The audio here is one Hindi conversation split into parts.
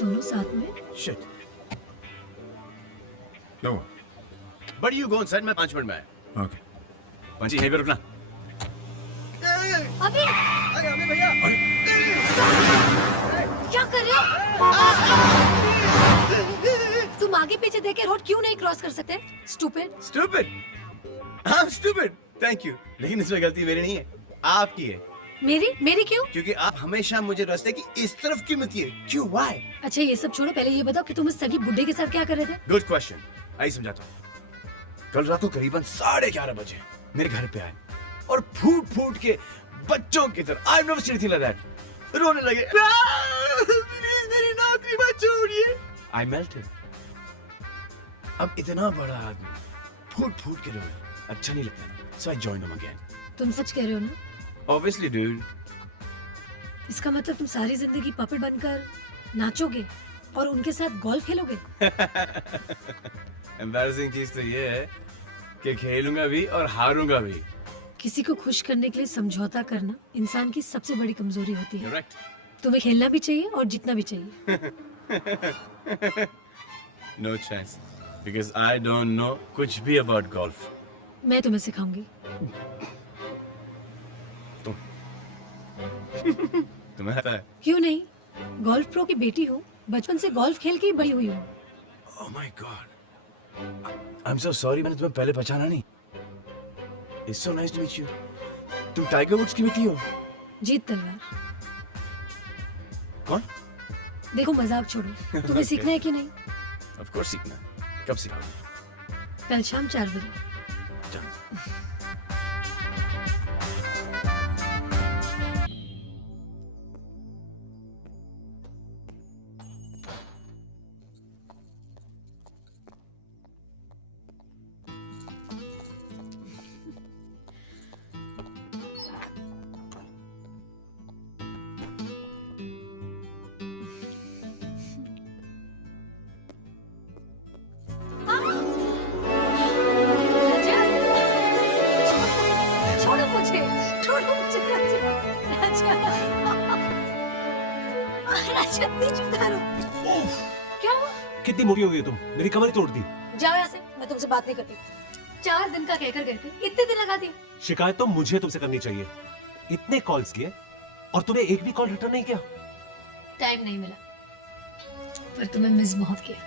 दोनों साथ में? Shit. क्या हुआ? But you go inside, मैं 5 मिनट में आया. ओके. पंची यहीं पे रुकना. अभी अरे भैया. क्या कर रहे हो? तुम आगे पीछे देख के रोड क्यों नहीं क्रॉस कर सकते? Stupid. Stupid. I'm stupid. Thank you. लेकिन इसमें गलती मेरी नहीं है, आपकी है. मेरी क्यों? क्योंकि आप हमेशा मुझे रास्ते की इस तरफ क्यों मिलती है? क्यों? Why? अच्छा ये सब छोड़ो, पहले ये बताओ कि तुम इस सगी बुड्ढे के साथ क्या कर रहे थे? Good question. आइए समझाता हूँ. कल रात को करीबन 11:30 बजे मेरे घर पे आए और फूट फूट के बच्चों की तरह I've never seen anything like that. रोने लगे. Please मेरी नौकरी मत छोड़िए. I melted. अब इतना बड़ा आदमी फूट फूट के रोए, अच्छा नहीं लगता. So I joined them again. तुम सच कह रहे हो ना? Obviously, dude. इसका मतलब तुम सारी जिंदगी पपेट बनकर नाचोगे और उनके साथ गोल्फ खेलोगे? Embarrassing चीज तो ये है कि खेलूंगा भी और हारूंगा भी. किसी को खुश करने के लिए समझौता करना इंसान की सबसे बड़ी कमजोरी होती है. Correct. तुम्हें खेलना भी चाहिए और जीतना भी चाहिए. No chance. Because I don't know कुछ भी about golf. मैं तुम्हें सिखाऊंगी. तुम्हें आता है? क्यों नहीं? गोल्फ प्रो की बेटी हूँ, बचपन से गोल्फ खेल के ही बड़ी हुई हूँ. Oh my God. I'm so sorry मैंने तुम्हें पहले पहचाना नहीं. It's so nice to meet you. तुम टाइगर वुड्स की बेटी हो? जीत तलवार. कौन? देखो मजाक छोड़ो. तुम्हें सीखना है कि नहीं? Of course सीखना. कब सिखाओगे? कल शाम 4 बजे. चलो. छोड़ो मुझे. छोड़ो मुझे. राजा. राजा नीचे उतारो. क्या हुआ? कितनी मोटी हो गई तुम? मेरी कमर ही तोड़ दी. जाओ यहाँ से. मैं तुमसे बात नहीं करती. 4 दिन का कहकर गए थे, इतने दिन लगा दिए. शिकायत तो मुझे तुमसे करनी चाहिए. इतने कॉल्स किए और तूने एक भी कॉल रिटर्न नहीं किया. टाइम नहीं मिला, पर तुम्हें मिस बहुत किया.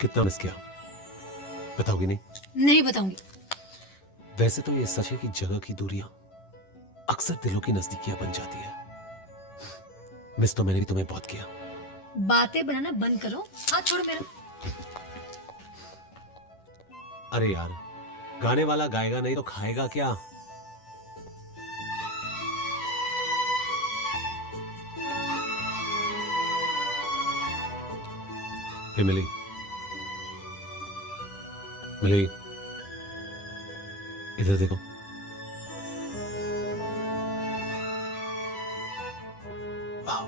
कितना मिस किया बताओगी नहीं? नहीं बताऊंगी. वैसे तो ये सच है कि जगह की दूरियां अक्सर दिलों की नजदीकियां बन जाती है. मिस तो मैंने भी तुम्हें बहुत किया. बातें बनाना बंद करो. हाथ छोड़ो मेरा. अरे यार, गाने वाला गाएगा नहीं तो खाएगा क्या? हे मिली. मिली, इधर देखो. वाह,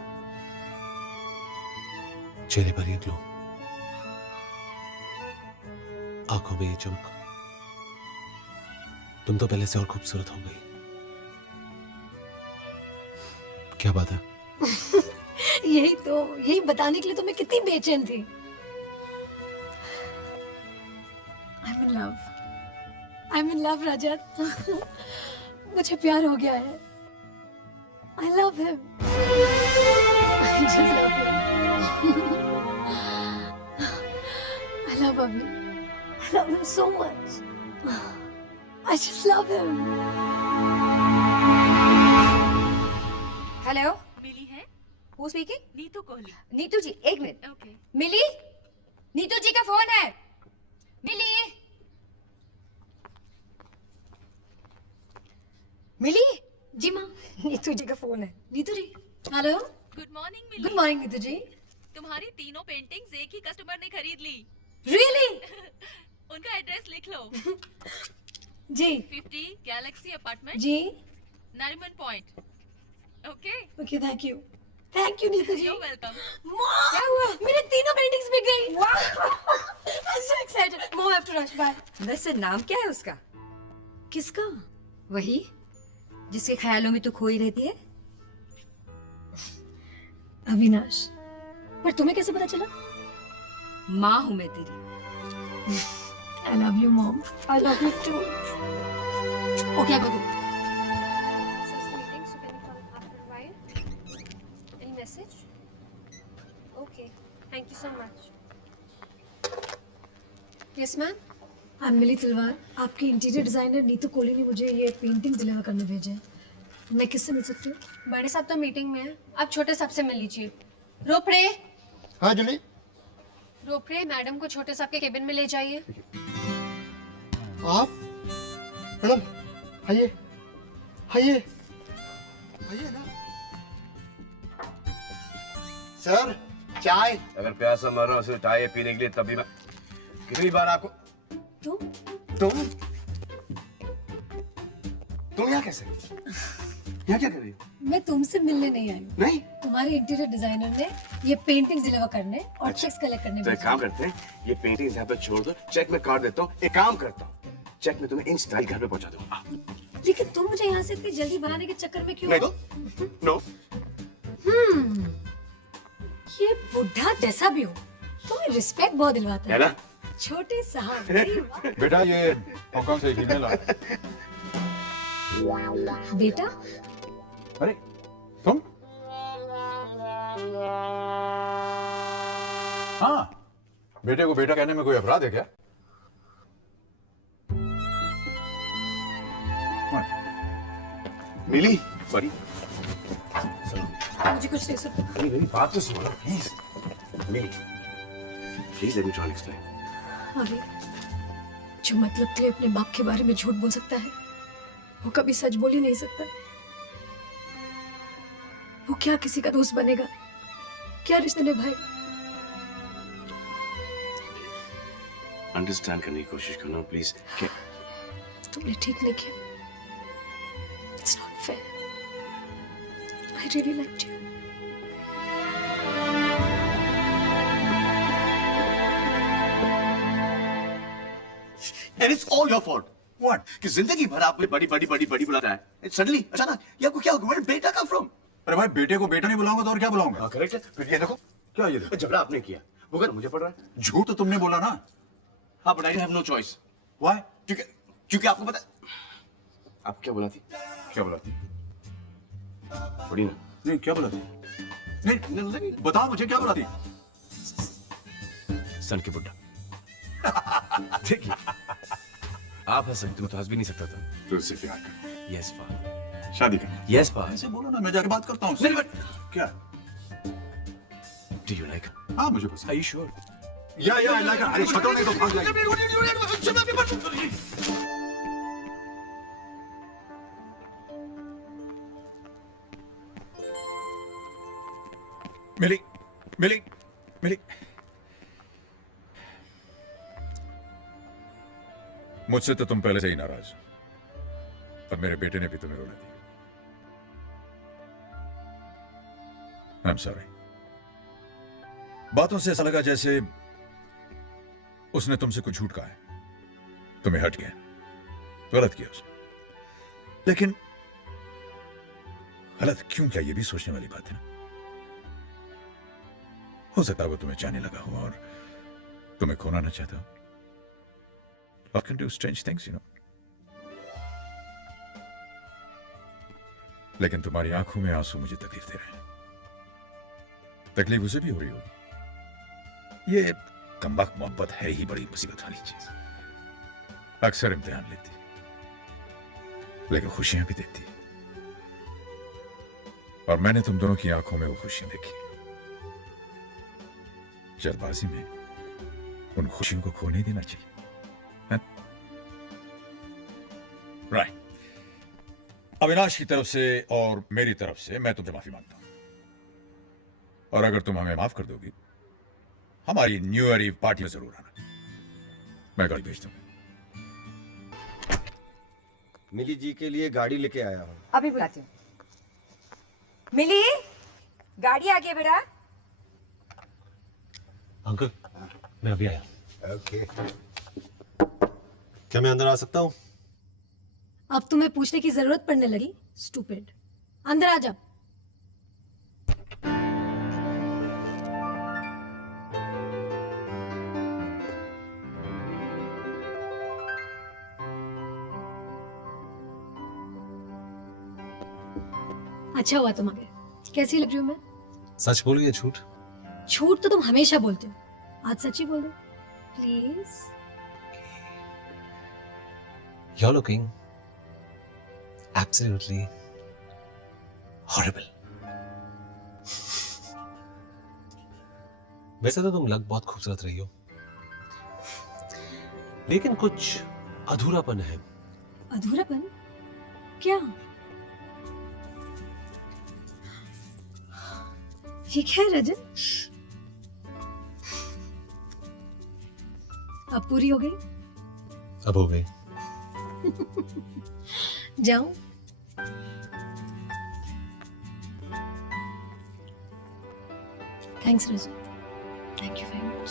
चेहरे पर ये ग्लो, आंखों में ये चमक. तुम तो पहले से और खूबसूरत हो गई. क्या बात है? यही बताने के लिए तो मैं कितनी बेचैन थी. I'm in love, रजत. मुझे प्यार हो गया है. I love him. I just love him. I love Avi. I love him so much. I just love him. Hello, Mili है? Who speaking? नीतू कोहली. नीतू जी, एक मिनट. ओके. मिली, नीतू जी का फोन है. मिली, मिली. जी माँ. नीतू जी का फोन है. नीतू जी. हेलो. गुड मॉर्निंग मिली. गुड मॉर्निंग नीतू जी. तुम्हारी तीनों पेंटिंग्स एक ही कस्टमर ने खरीद ली. Really? उनका एड्रेस लिख लो. जी. 50 गैलेक्सी अपार्टमेंट, जी. Nariman Point. Okay. Okay, thank you. Thank you Neetu ji. You welcome. क्या हुआ? मेरे तीनों पेंटिंग्स बिक गई. I'm so excited. Mom, I have to rush. Bye. वैसे नाम क्या है उसका? किसका? वही जिसके ख्यालों में तू खोई रहती है. अविनाश. पर तुम्हें कैसे पता चला? माँ हूं मैं तेरी। I love you, Mom. I love you too. Okay, go. Since the meeting, so can you come after a while? Any message? Okay, thank you so much. Yes, ma'am? I'm मिली तलवार। आपकी इंटीरियर डिजाइनर नीतू कोहली ने मुझे ये पेंटिंग डिलीवर करने भेजे हैं। मैं किससे मिल सकती हूँ? बड़े साहब तो मीटिंग में है, आप छोटे साहब से मिल लीजिए। रोपड़े, हाँ जूली। रोपड़े, मैडम को छोटे साहब के केबिन में ले जाइए। आप मैडम आइए आइए आइए ना। सर चाय। अगर प्यासा मर रहा हूँ सिर्फ चाय पीने के लिए, तभी मैं कितनी बार आपको तुम? तुम यहाँ कैसे? यहाँ क्या कर रही हो? मैं तुमसे मिलने नहीं आई हूँ। नहीं, तुम्हारे इंटीरियर डिजाइनर ने ये पेंटिंग्स डिलीवर करने और चेक्स कलेक्ट करने तो एक भेजे काम करते हैं, ये पेंटिंग्स यहाँ पे छोड़ दो, चेक में काट देता हूँ। एक काम करता हूँ, चेक में तुम्हें इंच घर पे पहुंचा दूंगा। लेकिन तुम मुझे यहाँ से इतनी जल्दी भगाने के चक्कर में क्यों? नहीं तो नो। ये बुढ़ा जैसा भी हो, तुम्हें रिस्पेक्ट बहुत दिलवाता है है। ना? छोटे साहब। अरे वाह। बेटा ये हांगकांग से ईमेल आया। बेटा, अरे तुम? हाँ, बेटे को बेटा कहने में कोई अपराध है क्या? मिली बड़ी, मुझे कुछ नहीं सुन। मेरी बात तो सुनो please. Mili, please let me try explain. अभी जो मतलब के लिए अपने बाप के बारे में झूठ बोल सकता है, वो कभी सच बोल ही नहीं सकता। वो क्या किसी का दोस्त बनेगा? क्या रिश्ते निभाएगा? अंडरस्टैंड करने की कोशिश करना प्लीज। तुमने ठीक नहीं किया। It's not fair. I really liked you. And it's all your fault. What? कि जिंदगी भर आपने बड़ी बड़ी बड़ी बड़ी बुलाता है, सडनली अचानक ये आपको क्या हो गया? Where did बेटा come from? अरे भाई बेटे को बेटा नहीं बुलाऊंगा तो और क्या बुलाऊंगा? हाँ करेक्ट है। फिर ये देखो, क्या ये देखो? झगड़ा आपने किया, वो घर मुझे पड़ रहा है। झूठ तो तुमने बोला ना? हाँ, but I have no choice. Why? क्योंकि आपको पता, आप क्या बुलाती? क्या बुलाती? बड़ी ना। नहीं क्या बुलाती? नहीं बताओ मुझे क्या बुलाती? सन के बुड्ढा। देखिए, आप हंस सकते हो तो हंस भी नहीं सकता था। तुझसे प्यार कर, Yes, father. शादी करना। Yes, father. ऐसे बोलो ना, मैं जाके बात करता हूँ उससे। नहीं, but क्या? do you like her? हाँ मुझे पसंद। Are you sure? या लाइक अरे बताओ नहीं तो भाग जाएगी। मिली मिली मिली, मुझसे तो तुम पहले से ही नाराज हो, और मेरे बेटे ने भी तुम्हें रोने दिया। I am sorry. बातों से ऐसा लगा जैसे उसने तुमसे कुछ झूठ कहा है, तुम्हें हट गया, गलत किया उसने। लेकिन गलत क्यों किया, ये भी सोचने वाली बात है ना। हो सकता है वो तुम्हें चाहने लगा हो और तुम्हें खोना ना चाहता हो। Love can do strange things, you know. लेकिन तुम्हारी आंखों में आंसू मुझे तकलीफ दे रहे हैं। तकलीफ उसे भी हो रही होगी। ये कमबख्त मोहब्बत है ही बड़ी मुसीबत वाली चीज। अक्सर इम्तिहान लेती, लेकिन खुशियां भी देती। और मैंने तुम दोनों की आंखों में वो खुशियां देखी। जल्दबाजी में उन खुशियों को खो नहीं देना चाहिए। राइट। अविनाश की तरफ से और मेरी तरफ से मैं तुमसे माफी मांगता हूं, और अगर तुम हमें माफ कर दोगी, हमारी न्यू ईयर ईव पार्टी में जरूर आना। मैं गाड़ी भेज दूंगा। मिली जी के लिए गाड़ी लेके आया हूँ। अभी बुलाती हूँ। मिली, गाड़ी आ गई बेटा। अंकल मैं अभी आया। ओके, क्या मैं अंदर आ सकता हूँ? अब तुम्हें पूछने की जरूरत पड़ने लगी? स्टूपिड, अंदर आ जा। अच्छा हुआ तुम आ गए। कैसी लग रही हूँ मैं? सच बोलो या झूठ? झूठ तो तुम हमेशा बोलते हो, आज सच ही बोल दो please. You're looking absolutely horrible. वैसे तो तुम लग बहुत खूबसूरत रही हो, लेकिन कुछ अधूरापन है। अधूरापन? क्या? ये क्या है रजत? अब पूरी हो गई? अब हो गई। जाऊं? Thanks Rajat, thank you very much.